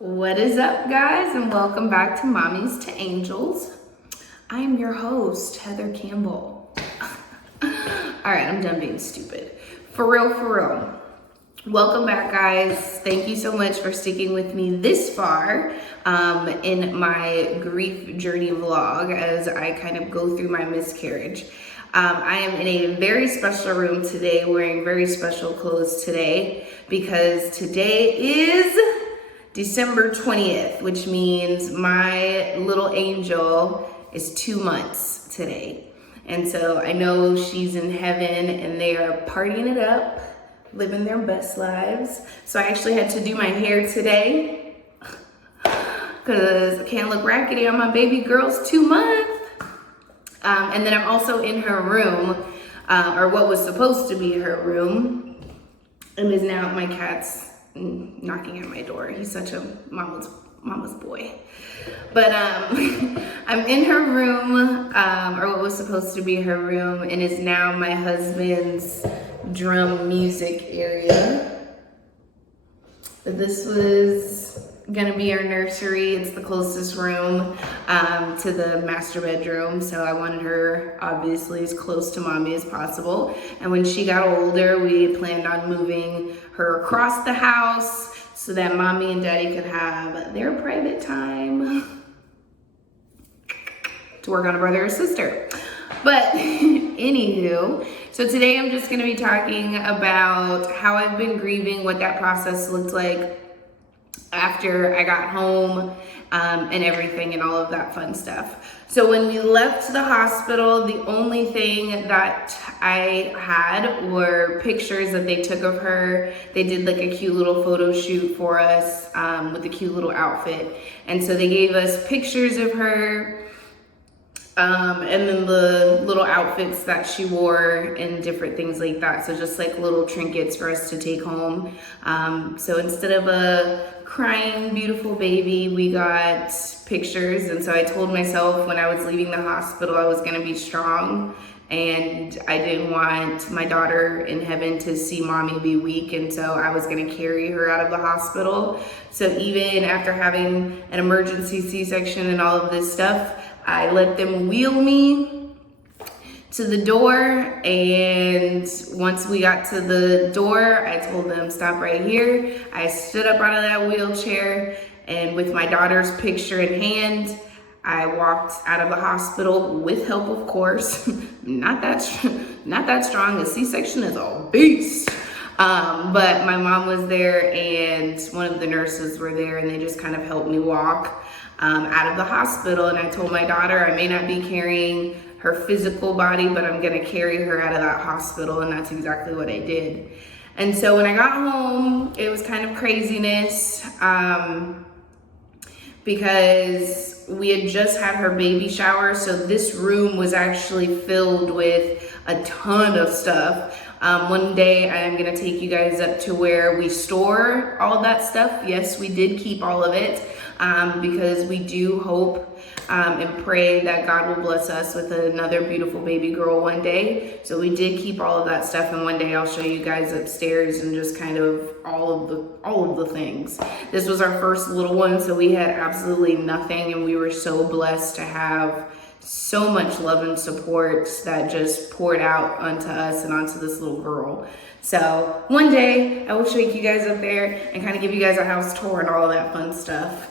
What is up, guys, and welcome back to Mommies to Angels. I am your host, Heather Campbell. All right, I'm done being stupid. For real. Welcome back, guys. Thank you so much for sticking with me this far in my grief journey vlog as I kind of go through my miscarriage. I am in a very special room today, wearing very special clothes today, because today is December 20th, which means my little angel is 2 months today. And so I know she's in heaven and they are partying it up, living their best lives. So I actually had to do my hair today because I can't look raggedy on my baby girl's 2 months. And then I'm also in her room, or what was supposed to be her room, and is now my cat's knocking at my door. He's such a mama's boy. But I'm in her room, or what was supposed to be her room, and is now my husband's drum music area. But this was gonna be our nursery. It's the closest room to the master bedroom, so I wanted her obviously as close to mommy as possible. And when she got older, we planned on moving her across the house so that mommy and daddy could have their private time to work on a brother or sister. But anywho, so today I'm just gonna be talking about how I've been grieving, what that process looked like after I got home, and everything and all of that fun stuff. So when we left the hospital, the only thing that I had were pictures that they took of her. They did like a cute little photo shoot for us with a cute little outfit. And so they gave us pictures of her and then the little outfits that she wore and different things like that. So just like little trinkets for us to take home. So instead of a crying beautiful baby, we got pictures. And so I told myself when I was leaving the hospital I was gonna be strong, and I didn't want my daughter in heaven to see mommy be weak, and so I was gonna carry her out of the hospital. So even after having an emergency C-section and all of this stuff, I let them wheel me to the door, and once we got to the door, I told them stop right here. I stood up out of that wheelchair, and with my daughter's picture in hand, I walked out of the hospital with help, of course. not that strong. A C-section is a beast. But my mom was there and one of the nurses were there, and they just kind of helped me walk out of the hospital. And I told my daughter I may not be carrying her physical body, but I'm gonna carry her out of that hospital, and that's exactly what I did. And so when I got home, it was kind of craziness because we had just had her baby shower, so this room was actually filled with a ton of stuff. One day I am gonna take you guys up to where we store all that stuff. Yes, we did keep all of it because we do hope and pray that God will bless us with another beautiful baby girl one day. So we did keep all of that stuff, and one day I'll show you guys upstairs and just kind of all of the things. This was our first little one, so we had absolutely nothing, and we were so blessed to have so much love and support that just poured out onto us and onto this little girl. So one day I will take you guys up there and kind of give you guys a house tour and all of that fun stuff.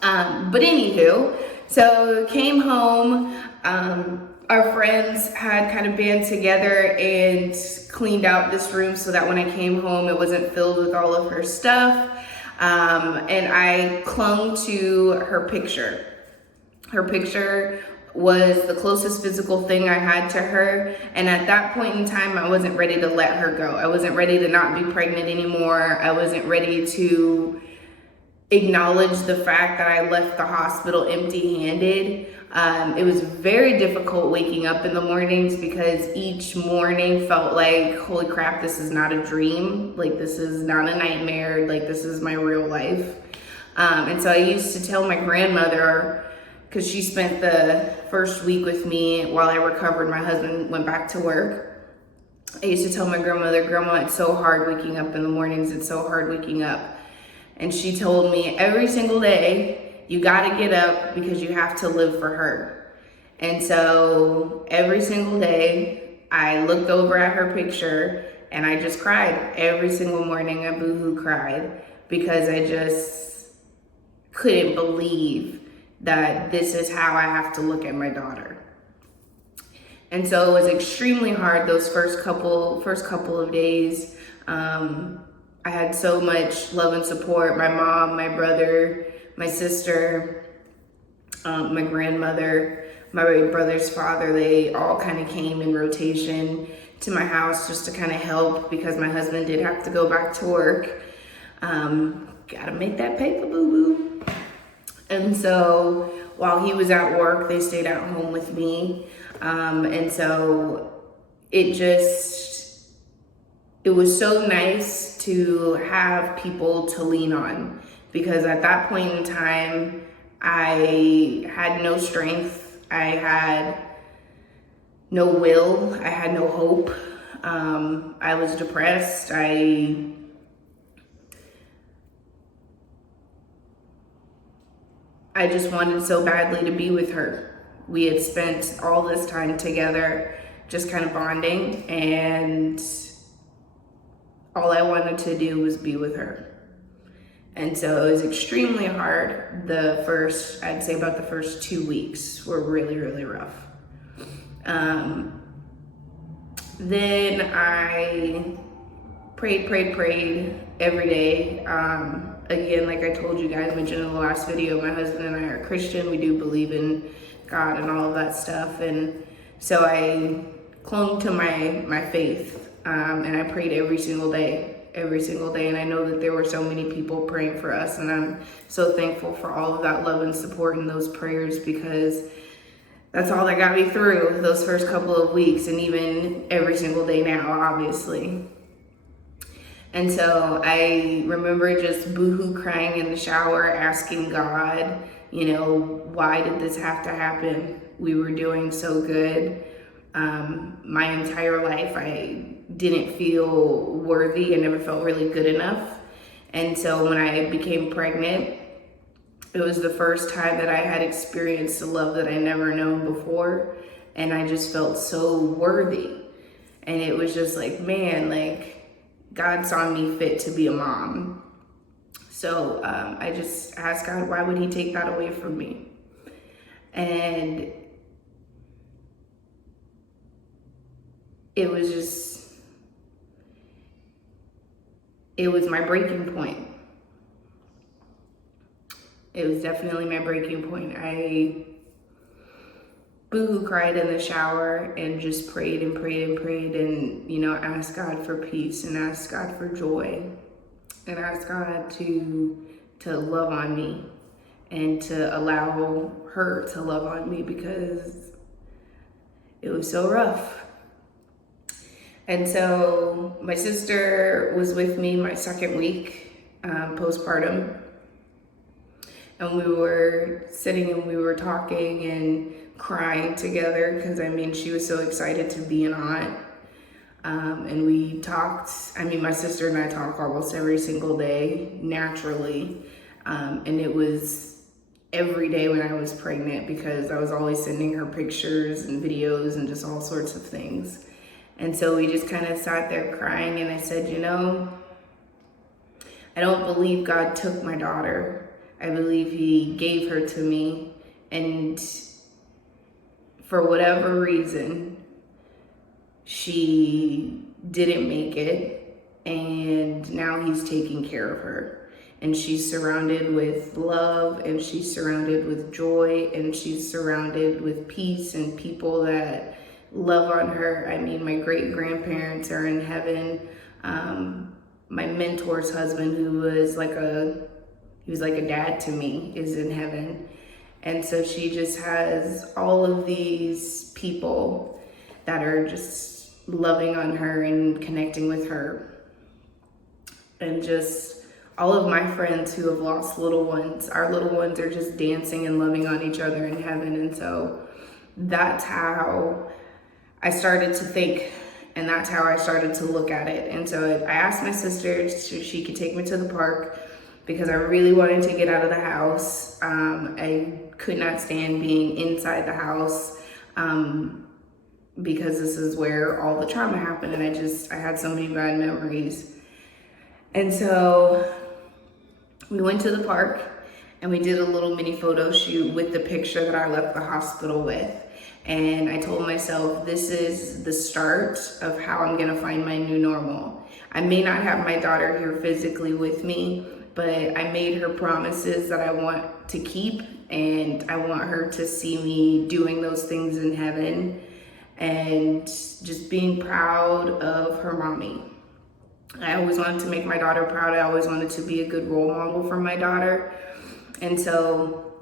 But anywho, so came home, our friends had kind of band together and cleaned out this room so that when I came home it wasn't filled with all of her stuff. And I clung to her picture. Her picture was the closest physical thing I had to her, and at that point in time I wasn't ready to let her go. I wasn't ready to not be pregnant anymore. I wasn't ready to acknowledge the fact that I left the hospital empty-handed. It was very difficult waking up in the mornings because each morning felt like, holy crap, this is not a dream. Like, this is not a nightmare. Like, this is my real life. And so I used to tell my grandmother, because she spent the first week with me while I recovered. My husband went back to work. I used to tell my grandmother, Grandma, it's so hard waking up in the mornings. It's so hard waking up. And she told me every single day, you gotta get up because you have to live for her. And so every single day, I looked over at her picture and I just cried. Every single morning I boohoo cried because I just couldn't believe that this is how I have to look at my daughter. And so it was extremely hard those first couple of days. I had so much love and support. My mom, my brother, my sister, my grandmother, my brother's father, they all kind of came in rotation to my house just to kind of help because my husband did have to go back to work. Gotta make that paper, boo-boo. And so while he was at work, they stayed at home with me. And so it was so nice to have people to lean on, because at that point in time, I had no strength. I had no will. I had no hope. I was depressed. I just wanted so badly to be with her. We had spent all this time together just kind of bonding, and all I wanted to do was be with her. And so it was extremely hard. I'd say about the first 2 weeks were really, really rough. Then I prayed every day. Again, like I told you guys, mentioned in the last video, my husband and I are Christian. We do believe in God and all of that stuff. And so I clung to my faith, and I prayed every single day. And I know that there were so many people praying for us, and I'm so thankful for all of that love and support and those prayers, because that's all that got me through those first couple of weeks, and even every single day now, obviously. And so I remember just boohoo crying in the shower, asking God, why did this have to happen? We were doing so good. My entire life, I didn't feel worthy. I never felt really good enough. And so when I became pregnant, it was the first time that I had experienced a love that I never known before. And I just felt so worthy. And it was just like, man, God saw me fit to be a mom. So I just asked God, why would he take that away from me? And it was my breaking point. It was definitely my breaking point. I boohoo cried in the shower and just prayed and asked God for peace and asked God for joy and asked God to love on me and to allow her to love on me, because it was so rough. And so my sister was with me my second week postpartum, and we were sitting and we were talking and crying together because she was so excited to be an aunt. And we talked. My sister and I talk almost every single day naturally, and it was every day when I was pregnant, because I was always sending her pictures and videos and just all sorts of things. And so we just kind of sat there crying, and I said, I don't believe God took my daughter. I believe he gave her to me, and for whatever reason, she didn't make it, and now he's taking care of her. And she's surrounded with love, and she's surrounded with joy, and she's surrounded with peace and people that love on her. My great-grandparents are in heaven. My mentor's husband, who was like a dad to me, is in heaven. And so she just has all of these people that are just loving on her and connecting with her. And just all of my friends who have lost little ones, our little ones are just dancing and loving on each other in heaven. And so that's how I started to think, and that's how I started to look at it. And so I asked my sister if she could take me to the park, because I really wanted to get out of the house. I could not stand being inside the house because this is where all the trauma happened, and I had so many bad memories. And so we went to the park and we did a little mini photo shoot with the picture that I left the hospital with. And I told myself, this is the start of how I'm gonna find my new normal. I may not have my daughter here physically with me, but I made her promises that I want to keep, and I want her to see me doing those things in heaven and just being proud of her mommy. I always wanted to make my daughter proud. I always wanted to be a good role model for my daughter. And so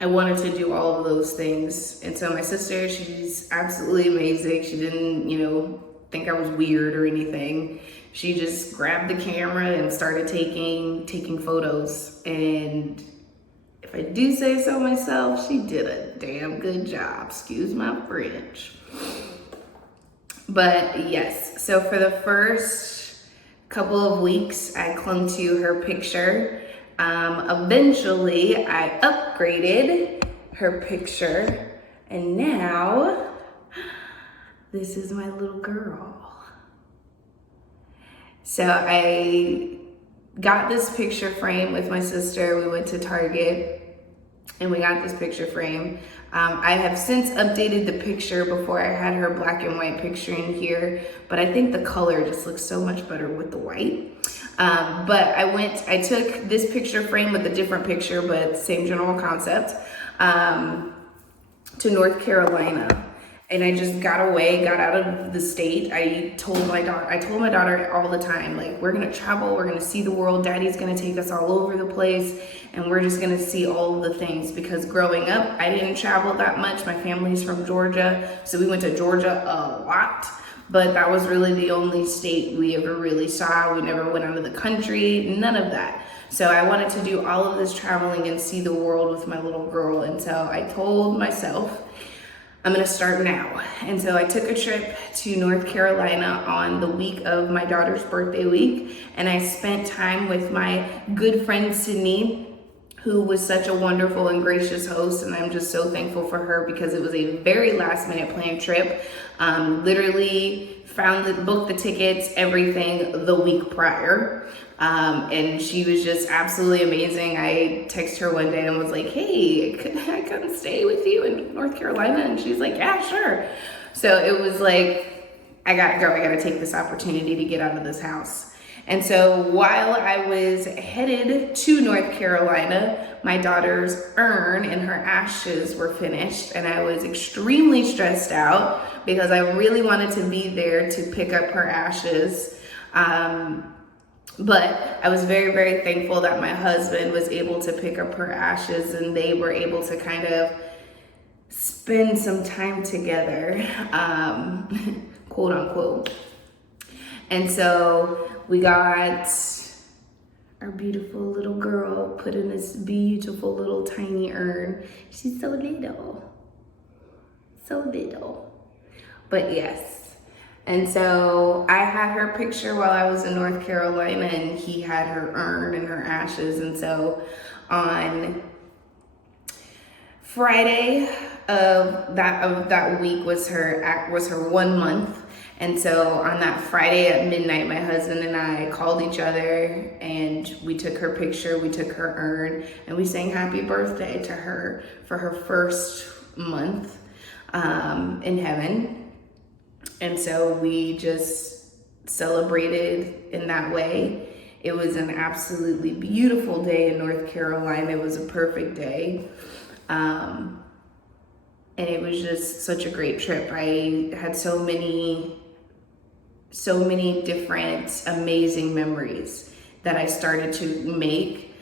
I wanted to do all of those things. And so my sister, she's absolutely amazing. She didn't, think I was weird or anything. She just grabbed the camera and started taking photos. And if I do say so myself, she did a damn good job. Excuse my French. But yes, so for the first couple of weeks, I clung to her picture. Eventually, I upgraded her picture, and now this is my little girl. So I got this picture frame with my sister. We went to Target and we got this picture frame. I have since updated the picture. Before I had her black and white picture in here, but I think the color just looks so much better with the white. But I took this picture frame with a different picture, but same general concept, to North Carolina. And I just got out of the state. I told my daughter all the time, like, we're gonna travel, we're gonna see the world, Daddy's gonna take us all over the place, and we're just gonna see all of the things. Because growing up, I didn't travel that much. My family's from Georgia, so we went to Georgia a lot, but that was really the only state we ever really saw. We never went out of the country, none of that. So I wanted to do all of this traveling and see the world with my little girl. And so I told myself, I'm gonna start now. And so I took a trip to North Carolina on the week of my daughter's birthday week, and I spent time with my good friend Sydney, who was such a wonderful and gracious host, and I'm just so thankful for her because it was a very last minute planned trip. Literally booked the tickets, everything the week prior. And she was just absolutely amazing. I texted her one day and was like, hey, could I come stay with you in North Carolina? And she's like, yeah, sure. So it was like, I gotta go, I gotta take this opportunity to get out of this house. And so while I was headed to North Carolina, my daughter's urn and her ashes were finished, and I was extremely stressed out because I really wanted to be there to pick up her ashes. But I was very, very thankful that my husband was able to pick up her ashes, and they were able to kind of spend some time together, quote unquote. And so we got our beautiful little girl put in this beautiful little tiny urn. She's so little, but yes. And so I had her picture while I was in North Carolina, and he had her urn and her ashes. And so on Friday of that week was her 1 month. And so on that Friday at midnight, my husband and I called each other and we took her picture, we took her urn, and we sang happy birthday to her for her first month in heaven. And so we just celebrated in that way. It was an absolutely beautiful day in North Carolina. It was a perfect day. And it was just such a great trip. I had so many different amazing memories that I started to make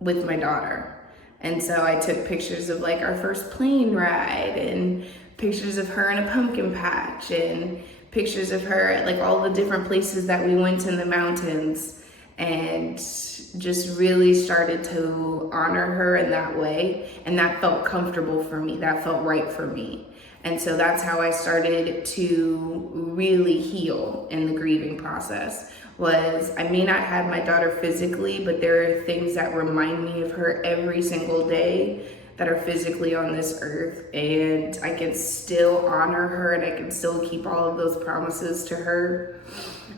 with my daughter. And so I took pictures of like our first plane ride, and pictures of her in a pumpkin patch, and pictures of her at like all the different places that we went in the mountains, and just really started to honor her in that way. And that felt comfortable for me. That felt right for me. And so that's how I started to really heal in the grieving process, was I may not have my daughter physically, but there are things that remind me of her every single day that are physically on this earth, and I can still honor her and I can still keep all of those promises to her.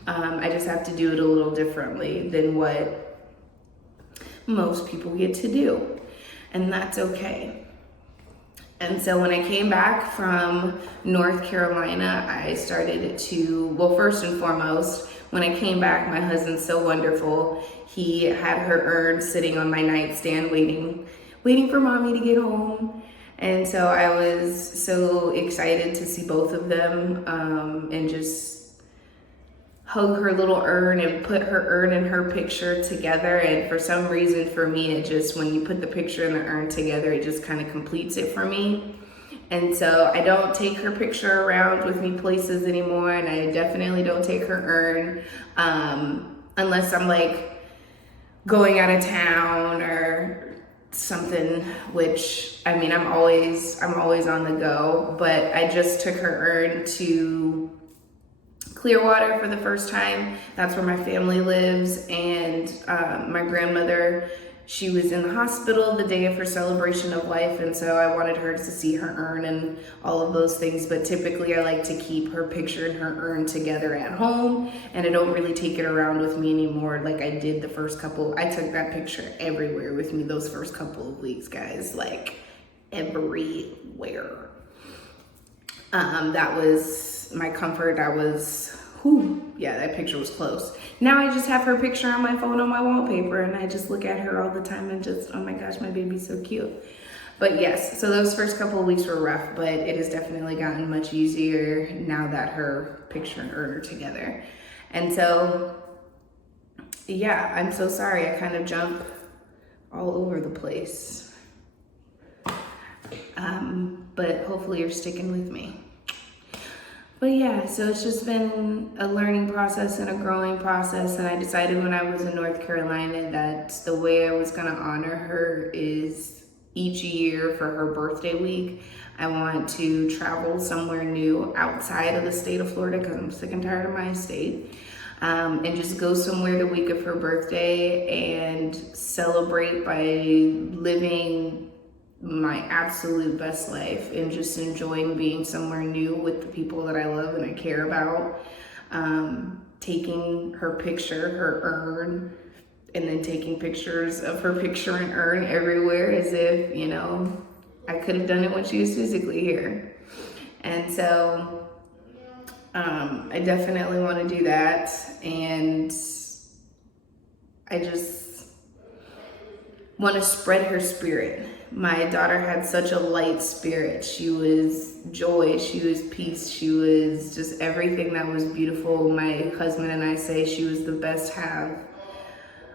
I just have to do it a little differently than what most people get to do, and that's okay. And so when I came back from North Carolina, I started to, well, first and foremost, when I came back, my husband's so wonderful. He had her urn sitting on my nightstand waiting for mommy to get home. And so I was so excited to see both of them and just hug her little urn and put her urn and her picture together. And for some reason, for me, it just, when you put the picture and the urn together, it just kind of completes it for me. And so I don't take her picture around with me places anymore, and I definitely don't take her urn unless I'm like going out of town or something, which, I mean, I'm always on the go. But I just took her urn to Clearwater for the first time. That's where my family lives, and my grandmother, she was in the hospital the day of her celebration of life, and so I wanted her to see her urn and all of those things. But typically I like to keep her picture and her urn together at home, and I don't really take it around with me anymore like I did the first couple. I took that picture everywhere with me those first couple of weeks, guys, like everywhere. That was my comfort. That was, yeah, that picture was close. Now I just have her picture on my phone on my wallpaper, and I just look at her all the time and just, oh my gosh, my baby's so cute. But yes, so those first couple of weeks were rough, but it has definitely gotten much easier now that her picture and urn are together. And so, yeah, I'm so sorry. I kind of jump all over the place. But hopefully you're sticking with me. But yeah, so it's just been a learning process and a growing process. And I decided when I was in North Carolina that the way I was gonna honor her is each year for her birthday week, I want to travel somewhere new outside of the state of Florida, because I'm sick and tired of my state. And just go somewhere the week of her birthday and celebrate by living my absolute best life and just enjoying being somewhere new with the people that I love and I care about. Taking her picture, her urn, and then taking pictures of her picture and urn everywhere as if, you know, I could have done it when she was physically here. And so I definitely want to do that. And I just want to spread her spirit. My daughter had such a light spirit. She was joy, she was peace, she was just everything that was beautiful. My husband and I say she was the best half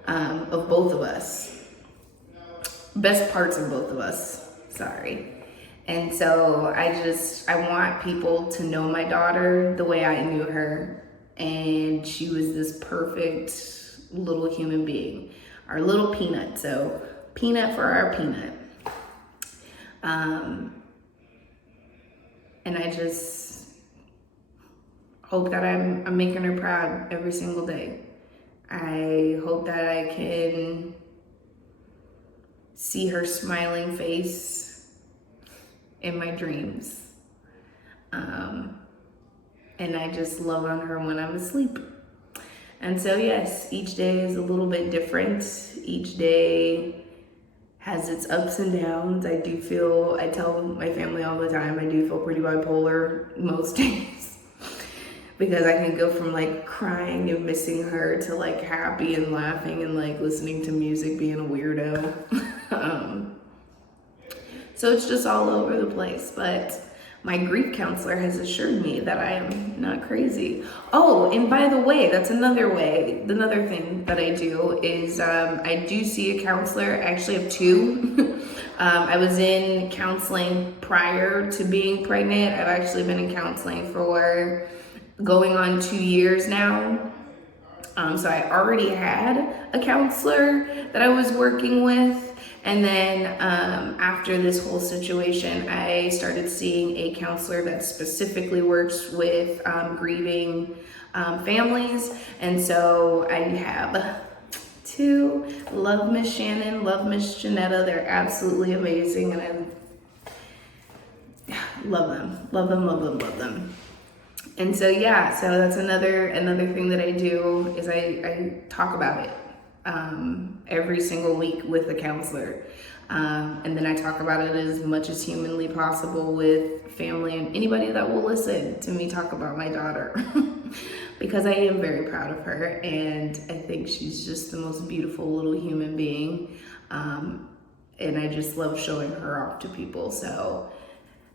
of both of us. Best parts of both of us, sorry. And so I want people to know my daughter the way I knew her. And she was this perfect little human being, our little peanut. So peanut for our peanut. And I just hope that I'm making her proud every single day. I hope that I can see her smiling face in my dreams. And I just love on her when I'm asleep. And so yes, each day is a little bit different. Each day has its ups and downs. I tell my family all the time, I do feel pretty bipolar most days because I can go from like crying and missing her to like happy and laughing and like listening to music, being a weirdo. So it's just all over the place, but my grief counselor has assured me that I am not crazy. Oh, and by the way, that's another thing that I do is I do see a counselor. I actually have two. I was in counseling prior to being pregnant. I've actually been in counseling for going on 2 years now. So I already had a counselor that I was working with. And then after this whole situation, I started seeing a counselor that specifically works with grieving families. And so I have two. Love Miss Shannon, love Miss Janetta. They're absolutely amazing, and I love them, love them, love them, love them. And so yeah, so that's another thing that I do is I talk about it every single week with a counselor. And then I talk about it as much as humanly possible with family and anybody that will listen to me talk about my daughter. Because I am very proud of her, and I think she's just the most beautiful little human being. And I just love showing her off to people. So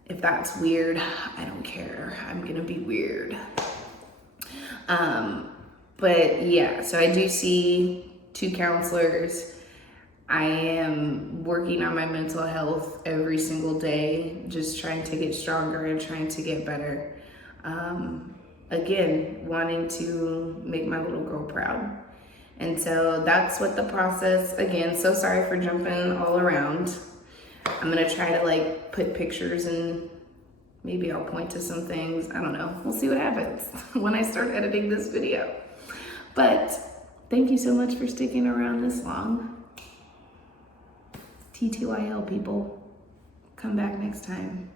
if that's weird, I don't care. I'm gonna be weird. But yeah, so I do see 2 counselors. I am working on my mental health every single day, just trying to get stronger and trying to get better. Again, wanting to make my little girl proud. And so that's what the process, again, so sorry for jumping all around. I'm gonna try to like put pictures and maybe I'll point to some things. I don't know, we'll see what happens when I start editing this video. But thank you so much for sticking around this long. TTYL people, come back next time.